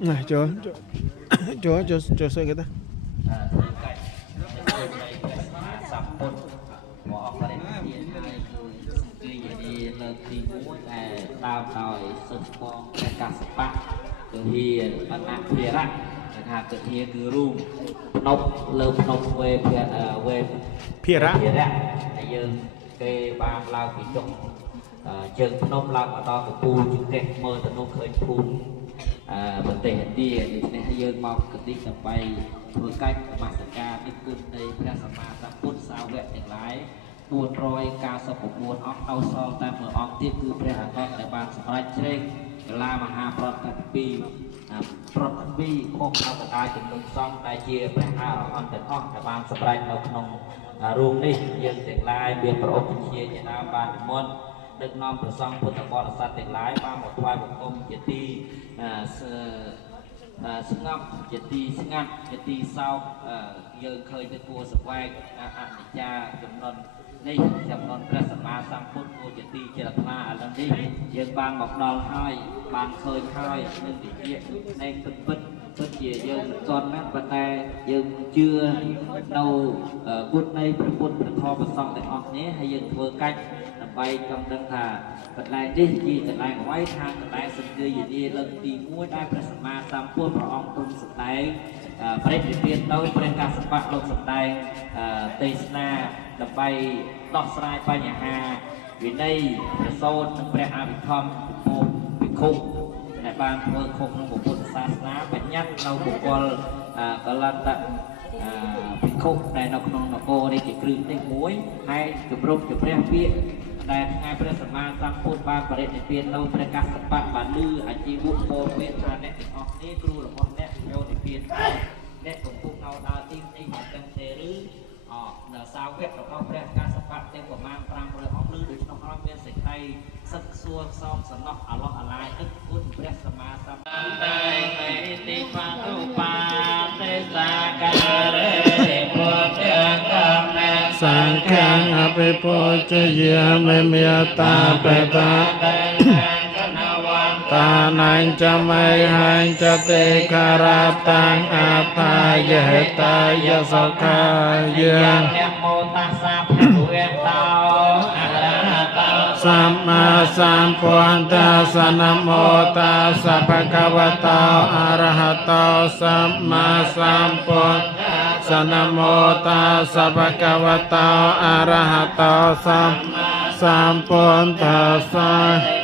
này cho sợi cái ta đào tỏi sừng phong cả sập bạc thì bạn nặng phía ra hạt tự nhiên cứ rung nông lơm nông về phía ra dương cây ba lao bị trồng chân nông lao mà to của pu chụp kẹt mơ từ nông khơi pu vấn đề hiện đi này hay dương mong cực đi tập bay vừa cách mà tất cả những cơn đây ra sắm ma ra phút sao vẹn thành lái buồn rồi cao sập của buồn óc đau so ta mở óc tiếp cứ pre hạt con để bàn sập ra trên la mà hà prot bi khôngเอาแต่ได้ถึงลงซ่องได้เชียร์pre hà onแต่óc để bàn sập raเราក្នុងរួមនេះយើងទាំងឡាយមានប្រអប់ជាជាដើមបាននិមន្តដឹកនាំព្រះសង្ឃពុទ្ធបរិស័ទទាំងឡាយបានមកថ្វាយបង្គំជាទីស្ងប់ជាទីស្ងាត់ជាទីសោកយើងឃើញទៅគួរស្វែងអនិច្ចាចំណុននេះចំណុនព្រះសម្មាសម្ពុទ្ធគួរជាទីចេតនាឥឡូវនេះយើងបានមកដល់ហើយបានឃើញហើយនឹងវិជានៃពិតជាយើងមិនទាន់ណាស់ប៉ុន្តែយើងជឿនៅពុទ្ធនៃព្រះពុទ្ធព្រះធម៌ព្រះសង្ឃទាំងអស់គ្នាហើយយើងធ្វើកិច្ចដើម្បីចង់ដឹងថាកន្លែងនេះជាកន្លែងអ្វីថាកន្លែងសង្ឃាយនីលើកទី1ដែលព្រះសម្មាសម្ពុទ្ធព្រះអង្គទ្រង់សម្ដែងប្រតិភិនដោយព្រះកាសបៈលោកសម្ដែងទេសនាដើម្បីដោះស្រាយបញ្ហាវិន័យប្រសូតនិងព្រះអភិធម្មពុទ្ធវិខុដែលបានធ្វើខុសក្នុងពុទ្ធសាសនាបញ្ញត្តិនៅបុគ្គលកលន្តវិខុដែលនៅក្នុងនគរនេះជាគ្រឹះទី1ហើយគម្រប់ជាព្រះពាក្យដែលថ្ងៃព្រះសម្មាសម្ពុទ្ធបានបរិនិព្វាននៅព្រះកាសបៈបានលឺអាជីវៈពោលមានថាអ្នកទាំងអស់នេះគ្រូរបស់អ្នកយកនិព្វានអ្នកកំពុងនៅដើរទីនេះមិនដឹងទេឬនៅសាវករបស់ព្រះកាសបៈទាំងប្រមាណ500អង្គឬដូច្នោះហើយមានសេចក្តីសឹកសួរសោមសំណោះអាឡោះអាឡាយទឹកពុទ្ធព្រះសម្មាសម្ពុទ្ធតែមេតិបឧបាទេសាការេពុទ្ធកម្មសង្ឃังអភិពុជយាមេមេតាបេតាតានាញចមៃហាញចតិការតាំងអបាយហេតាយសខាយានមោតាសាភវេតោអរហតោសម្មាសម្ពុទ្ធសនមោតាសភគវតោអរហតោសម្មាសម្ពុទ្ធសនមោតាសភគវតោអរហតោសម្មាសម្ពុទ្ធសា